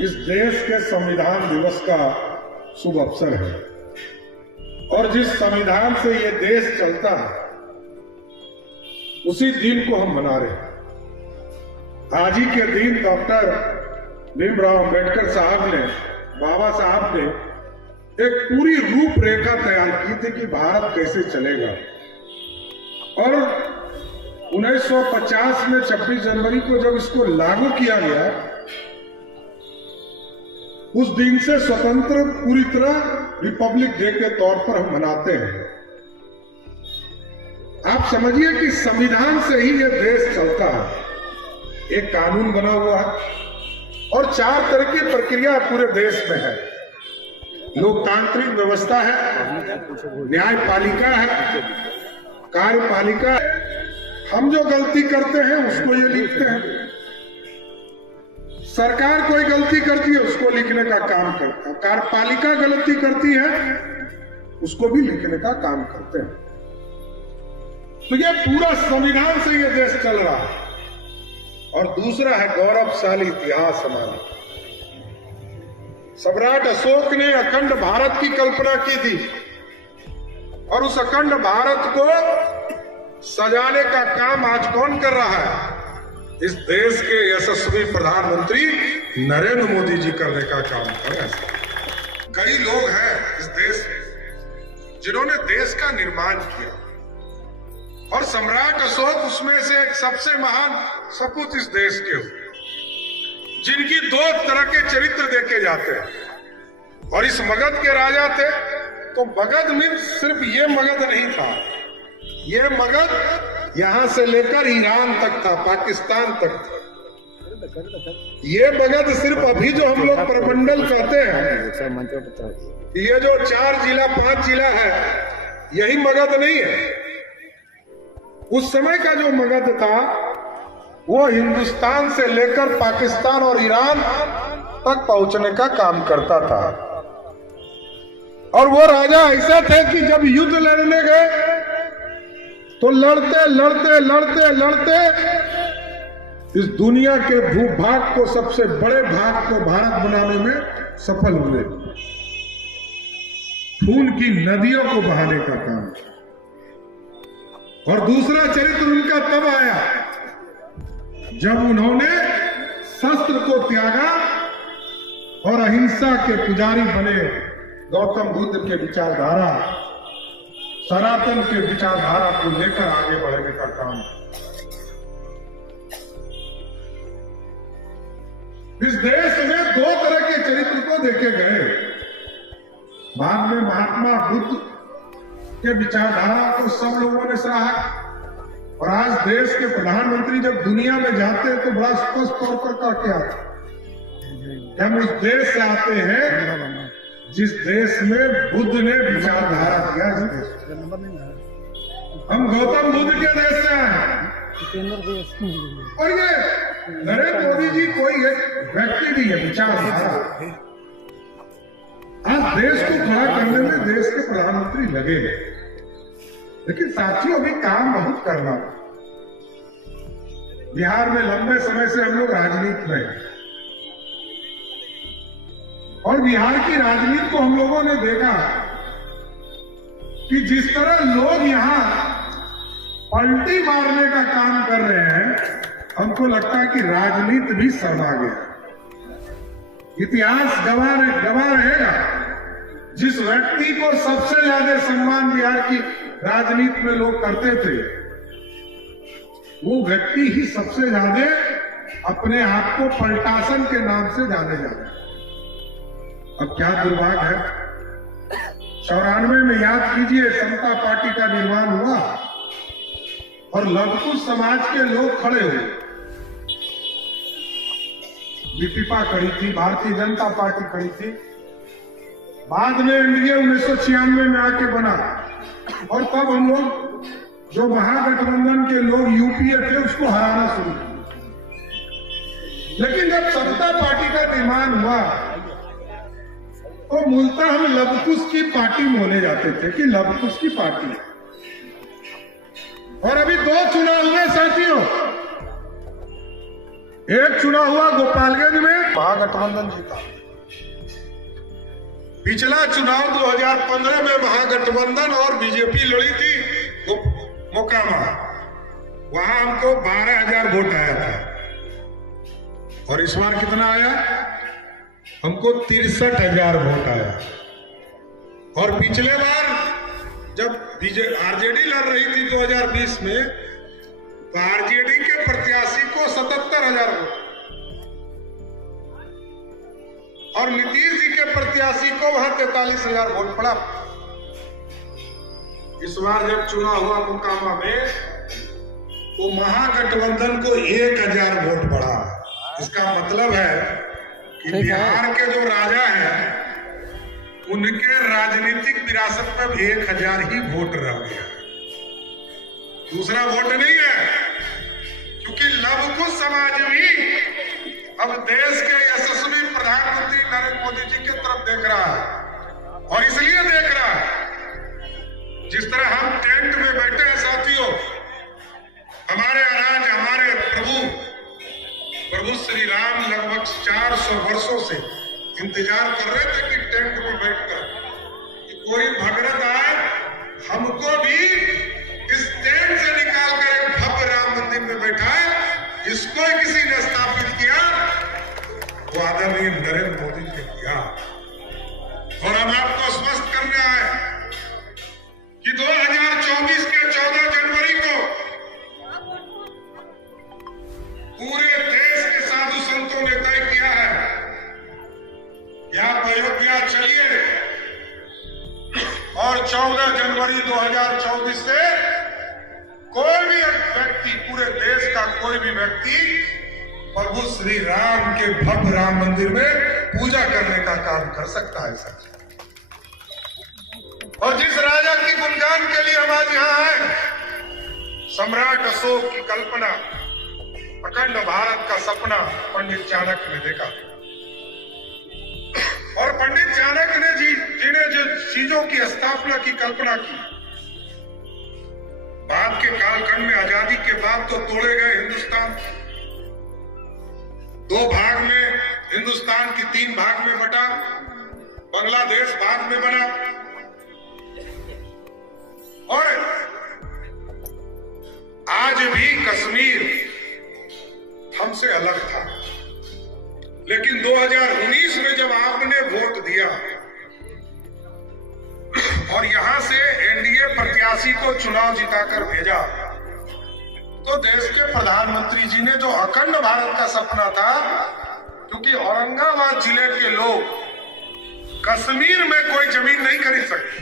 इस देश के संविधान दिवस का शुभ अवसर है और जिस संविधान से ये देश चलता है उसी दिन को हम मना रहे हैं। आज ही के दिन डॉक्टर भीमराव अंबेडकर साहब ने, बाबा साहब ने एक पूरी रूपरेखा तैयार की थी कि भारत कैसे चलेगा। और 1950 में 26 जनवरी को जब इसको लागू किया गया, उस दिन से स्वतंत्र पूरी तरह रिपब्लिक डे के तौर पर हम मनाते हैं। आप समझिए कि संविधान से ही यह देश चलता है। एक कानून बना हुआ है और 4 तरह की प्रक्रिया पूरे देश में है। लोकतांत्रिक व्यवस्था है, न्यायपालिका है, कार्यपालिका है। हम जो गलती करते हैं उसको ये लिखते हैं, सरकार कोई गलती करती है उसको लिखने का काम करता है, कार्यपालिका गलती करती है उसको भी लिखने का काम करते हैं। तो ये पूरा संविधान से ये देश चल रहा है। और दूसरा है गौरवशाली इतिहास हमारा। सम्राट अशोक ने अखंड भारत की कल्पना की थी और उस अखंड भारत को सजाने का काम आज कौन कर रहा है? इस देश के यशस्वी प्रधानमंत्री नरेंद्र मोदी जी करने का काम कर रहे हैं। कई लोग हैं इस देश में जिन्होंने देश का निर्माण किया और सम्राट अशोक उसमें से एक सबसे महान सपूत इस देश के हुए, जिनकी 2 तरह के चरित्र देखे जाते हैं। और इस मगध के राजा थे, तो मगध में सिर्फ ये मगध नहीं था, ये मगध यहां से लेकर ईरान तक था, पाकिस्तान तक था। ये मगध सिर्फ अभी जो हम लोग प्रमंडल कहते हैं, ये जो 4 जिला 5 जिला है, यही मगध नहीं है। उस समय का जो मगध था वो हिंदुस्तान से लेकर पाकिस्तान और ईरान तक पहुंचने का काम करता था। और वो राजा ऐसे थे कि जब युद्ध लड़ने गए तो लड़ते लड़ते लड़ते लड़ते इस दुनिया के भूभाग को, सबसे बड़े भाग को भारत बनाने में सफल हुए। खून की नदियों को बहाने का काम। और दूसरा चरित्र उनका तब आया जब उन्होंने शस्त्र को त्यागा और अहिंसा के पुजारी बने। गौतम बुद्ध के विचारधारा, सनातन के विचारधारा को लेकर आगे बढ़ने का काम। इस देश में 2 तरह के चरित्र को देखे गए। बाद में महात्मा बुद्ध के विचारधारा को सब लोगों ने सराहा। और आज देश के प्रधानमंत्री जब दुनिया में जाते हैं तो बड़ा स्पष्ट तौर पर करके आते हैं। हम उस देश से आते हैं जिस देश में बुद्ध ने विचारधारा किया। हम गौतम बुद्ध के देश से आए। और ये नरेंद्र मोदी जी कोई एक व्यक्ति नहीं है, विचारधारा। आज देश को खड़ा करने में देश के प्रधानमंत्री लगे हैं, लेकिन साथियों भी काम बहुत करना। बिहार में लंबे समय से हम लोग राजनीति में हैं और बिहार की राजनीति को हम लोगों ने देखा कि जिस तरह लोग यहां पलटी मारने का काम कर रहे हैं, हमको लगता है कि राजनीति भी शर्मा गया। इतिहास गवाह रहेगा। जिस व्यक्ति को सबसे ज्यादा सम्मान बिहार की राजनीति में लोग करते थे, वो व्यक्ति ही सबसे ज्यादा अपने आप को पलटासन के नाम से जाने जाते। अब क्या दुर्भाग्य है, 94 में याद कीजिए समता पार्टी का निर्माण हुआ और लघु समाज के लोग खड़े हुए। विपिपा खड़ी थी, भारतीय जनता पार्टी खड़ी थी। बाद में एनडीए 1996 में आके बना और तब हम लोग जो महागठबंधन के लोग यूपीए थे उसको हराना शुरू किया। लेकिन जब समता पार्टी का निर्माण हुआ तो मूलतः हम लवकुश की पार्टी बोले जाते थे कि लवकुश की पार्टी। और अभी 2 चुनाव हुए साथियों, एक चुनाव हुआ गोपालगंज में, महागठबंधन जीता। पिछला चुनाव 2015 में महागठबंधन और बीजेपी लड़ी थी मोकामा, वहां हमको 12,000 वोट आया था। और इस बार कितना आया? हमको 63,000 वोट आया। और पिछले बार जब आरजेडी लड़ रही थी 2020 में, तो आरजेडी के प्रत्याशी को 77,000 वोट और नीतीश जी के प्रत्याशी को वहां 43,000 वोट पड़ा। इस बार जब चुनाव हुआ मोकामा में, तो महागठबंधन को 1,000 वोट पड़ा। इसका मतलब है कि बिहार के जो राजा हैं, उनके राजनीतिक विरासत पर 1,000 ही वोट रह गया, दूसरा वोट नहीं है। क्योंकि लव कुश समाज भी अब देश के यशस्वी प्रधानमंत्री नरेंद्र मोदी जी की तरफ देख रहा है। और इसलिए देख रहा है, जिस तरह हम टेंट में बैठे हैं साथियों, हमारे अराज, हमारे प्रभु श्री राम लगभग 400 वर्षों से इंतजार कर रहे थे कि टेंट में बैठकर कि कोई भगरत आए, हमको भी इस टेंट से निकालकर एक भव्य राम मंदिर में बैठाए। इसको किसी ने स्थापित किया, वो आदरणीय नरेंद्र मोदी जी ने किया। और हम आपको स्पष्ट करना है कि 2024 के 14 जनवरी को पूरे देश के साधु संतों ने तय किया है कि आप अयोध्या चलिए और 14 जनवरी 2024 से कोई भी व्यक्ति, पूरे देश का कोई भी व्यक्ति प्रभु श्री राम के भव्य राम मंदिर में पूजा करने का काम कर सकता है सर। और जिस राजा की गुणगान के लिए हम आज यहाँ हैं, सम्राट अशोक की कल्पना, अखंड भारत का सपना पंडित चाणक्य ने देखा। और पंडित चाणक्य ने जिन्हें जो चीजों की स्थापना की कल्पना की, बाद के कालखंड में आजादी के बाद तो तोड़े गए हिंदुस्तान, 2 भाग में, हिंदुस्तान की 3 भाग में बटा, बांग्लादेश भाग में बना। और आज भी कश्मीर हमसे अलग था। लेकिन 2019 में जब आपने वोट दिया और यहां से एनडीए प्रत्याशी को चुनाव जिताकर भेजा, तो देश के प्रधानमंत्री जी ने जो अखंड भारत का सपना था, क्योंकि औरंगाबाद जिले के लोग कश्मीर में कोई जमीन नहीं खरीद सकते,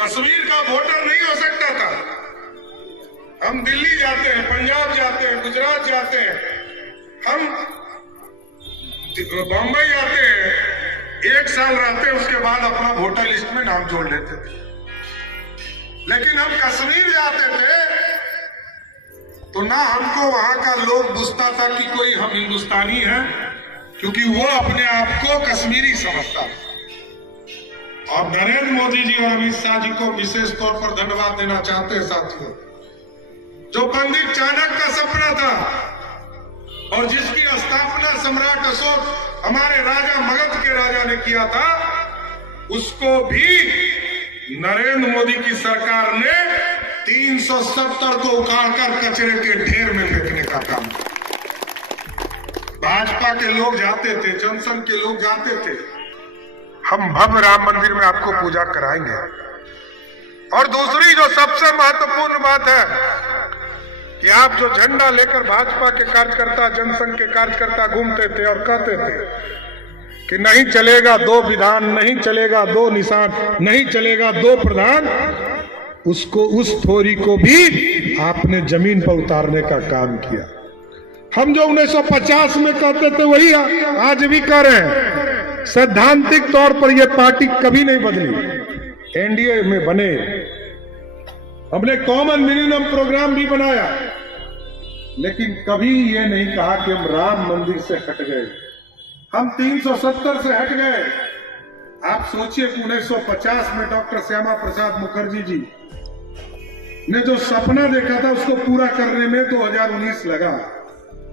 कश्मीर का वोटर नहीं हो सकता था। हम दिल्ली जाते हैं, पंजाब जाते हैं, गुजरात जाते हैं, हम बॉम्बे जाते हैं, 1 साल रहते हैं, उसके बाद अपना वोटर लिस्ट में नाम जोड़ लेते थे। लेकिन हम कश्मीर जाते थे तो ना हमको वहां का लोग पूछता था कि कोई हम हिंदुस्तानी हैं, क्योंकि वो अपने आप को कश्मीरी समझता था। और नरेंद्र मोदी जी और अमित शाह जी को विशेष तौर पर धन्यवाद देना चाहते हैं साथियों, जो पंडित चाणक्य का सपना था और जिसकी स्थापना सम्राट अशोक, हमारे राजा मगध के राजा ने किया था, उसको भी नरेंद्र मोदी की सरकार ने 370 को उखाड़कर कचरे के ढेर में फेंकने का काम किया। भाजपा के लोग जाते थे, जनसंघ के लोग जाते थे, हम भव्य राम मंदिर में आपको पूजा कराएंगे। और दूसरी जो सबसे महत्वपूर्ण बात है कि आप जो झंडा लेकर भाजपा के कार्यकर्ता, जनसंघ के कार्यकर्ता घूमते थे और कहते थे कि नहीं चलेगा 2 विधान, नहीं चलेगा 2 निशान, नहीं चलेगा 2 प्रधान, उसको, उस थोड़ी को भी आपने जमीन पर उतारने का काम किया। हम जो 1950 में कहते थे वही आज भी कह रहे हैं। सैद्धांतिक तौर पर यह पार्टी कभी नहीं बदली, एनडीए में बने, हमने कॉमन मिनिमम प्रोग्राम भी बनाया, लेकिन कभी ये नहीं कहा कि हम राम मंदिर से हट गए, हम 370 से हट गए। आप सोचिए कि 1950 में डॉक्टर श्यामा प्रसाद मुखर्जी जी ने जो सपना देखा था उसको पूरा करने में 2019 लगा,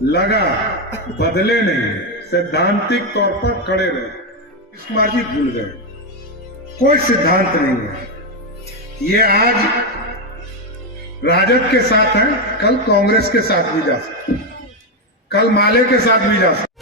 लगा, बदले नहीं, सैद्धांतिक तौर पर खड़े रहे। कुमार जी भूल गए, कोई सिद्धांत नहीं है। ये आज राजद के साथ है, कल कांग्रेस के साथ भी जा सकते, कल माले के साथ भी जा सकते।